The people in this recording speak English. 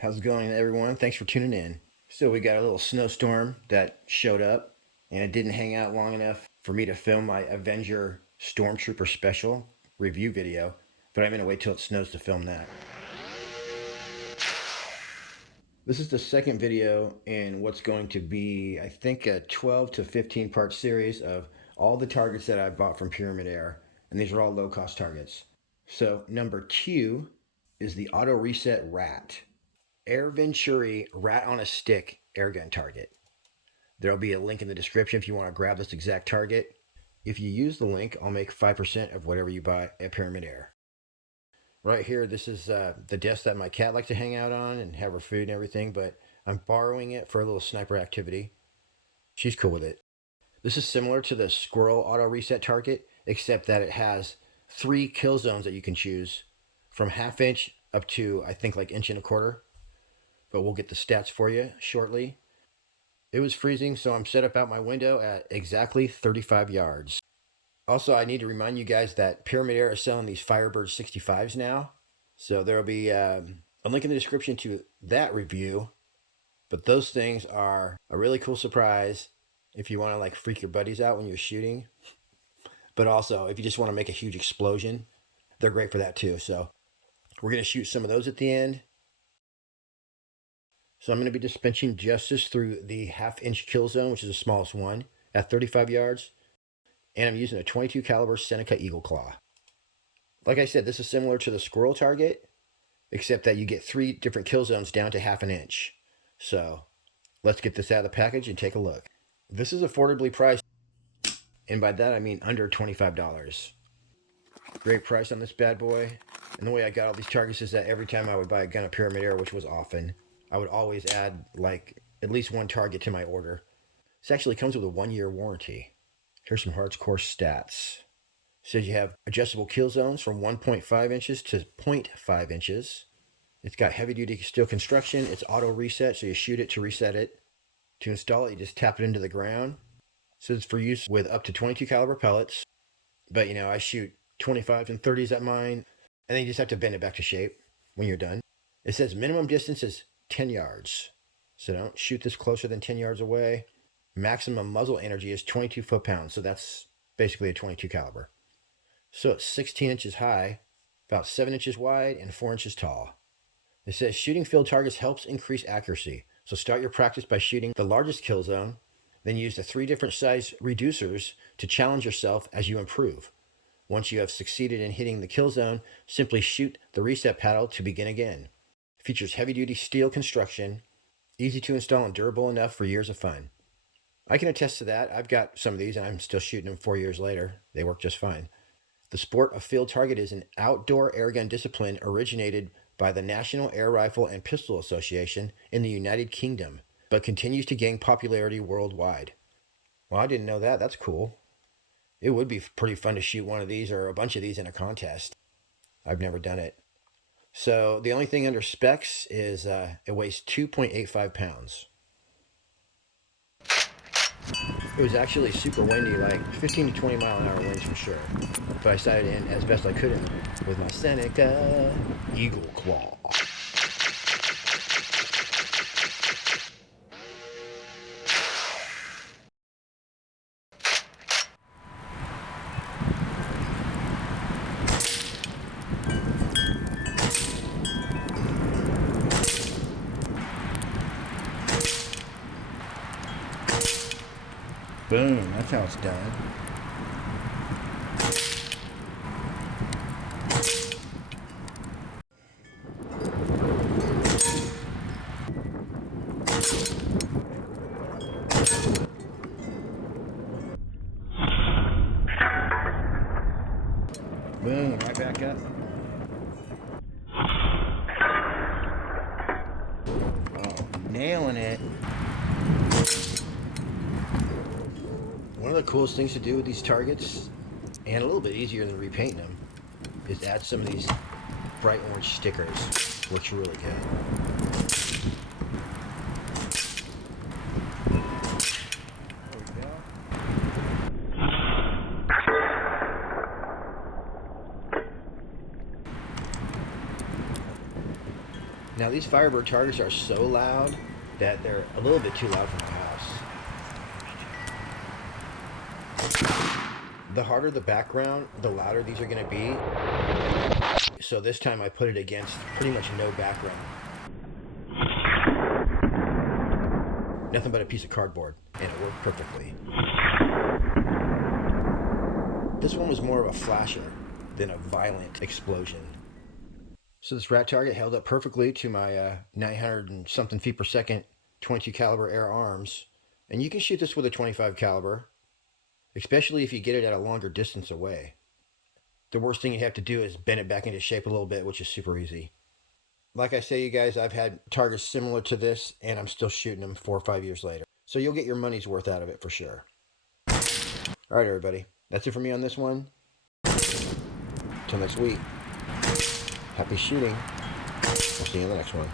How's it going, everyone? Thanks for tuning in. So we got a little snowstorm that showed up, and it didn't hang out long enough for me to film my Avenger Stormtrooper special review video, but I'm going to wait till it snows to film that. This is the second video in what's going to be, I think, a 12 to 15 part series of all the targets that I bought from Pyramyd Air, and these are all low cost targets. So number 2 is the Auto Reset Rat. Air Veturi rat on a stick airgun target. There'll be a link in the description if you want to grab this exact target. If you use the link, I'll make 5% of whatever you buy at Pyramyd Air. Right here, this is the desk that my cat likes to hang out on and have her food and everything, but I'm borrowing it for a little sniper activity. She's cool with it. This is similar to the squirrel auto reset target, except that it has 3 kill zones that you can choose from 1/2 inch up to, I think, like 1 1/4 inch. But we'll get the stats for you shortly. It was freezing, so I'm set up out my window at exactly 35 yards. Also, I need to remind you guys that Pyramyd Air is selling these Firebird 65s now. So there'll be a link in the description to that review. But those things are a really cool surprise if you want to like freak your buddies out when you're shooting. But also, if you just want to make a huge explosion, they're great for that too. So we're going to shoot some of those at the end. So I'm going to be dispensing justice through the 1/2 inch kill zone, which is the smallest one, at 35 yards. And I'm using a 22 caliber Seneca Eagle Claw. Like I said, this is similar to the squirrel target, except that you get 3 different kill zones down to 1/2 inch. So let's get this out of the package and take a look. This is affordably priced, and by that I mean under $25. Great price on this bad boy. And the way I got all these targets is that every time I would buy a gun at Pyramyd Air, which was often, I would always add like at least 1 target to my order. This actually comes with a 1-year warranty. Here's some hardcore stats. It says you have adjustable kill zones from 1.5 inches to 0.5 inches. It's got heavy duty steel construction. It's auto reset, so you shoot it to reset it. To install it, you just tap it into the ground. It says for use with up to 22 caliber pellets. But you know, I shoot 25s and 30s at mine, and then you just have to bend it back to shape when you're done. It says minimum distance is 10 yards. So don't shoot this closer than 10 yards away. Maximum muzzle energy is 22 foot-pounds. So that's basically a 22 caliber. So it's 16 inches high, about 7 inches wide, and 4 inches tall. It says shooting field targets helps increase accuracy. So start your practice by shooting the largest kill zone, then use the 3 different size reducers to challenge yourself as you improve. Once you have succeeded in hitting the kill zone, simply shoot the reset paddle to begin again. Features heavy-duty steel construction, easy to install and durable enough for years of fun. I can attest to that. I've got some of these and I'm still shooting them 4 years later. They work just fine. The sport of field target is an outdoor airgun discipline originated by the National Air Rifle and Pistol Association in the United Kingdom, but continues to gain popularity worldwide. Well, I didn't know that. That's cool. It would be pretty fun to shoot one of these or a bunch of these in a contest. I've never done it. So the only thing under specs is it weighs 2.85 pounds. It was actually super windy, like 15 to 20 mile an hour winds for sure. But I sighted in as best I could with my Seneca Eagle Claw. Boom, that's how it's done. Boom, right back up. Oh, nailing it. One of the coolest things to do with these targets, and a little bit easier than repainting them, is add some of these bright orange stickers. Looks really good. Now Now these Firebird targets are so loud that they're a little bit too loud for my house. The harder the background, the louder these are going to be. So this time I put it against pretty much no background. Nothing but a piece of cardboard, and it worked perfectly. This one was more of a flasher than a violent explosion. So this rat target held up perfectly to my 900 and something feet per second 22 caliber air arms. And you can shoot this with a 25 caliber, especially if you get it at a longer distance away. The worst thing you have to do is bend it back into shape a little bit, which is super easy. Like I say, you guys, I've had targets similar to this, and I'm still shooting them 4 or 5 years later. So you'll get your money's worth out of it for sure. All right, everybody. That's it for me on this one. Till next week. Happy shooting. We'll see you in the next one.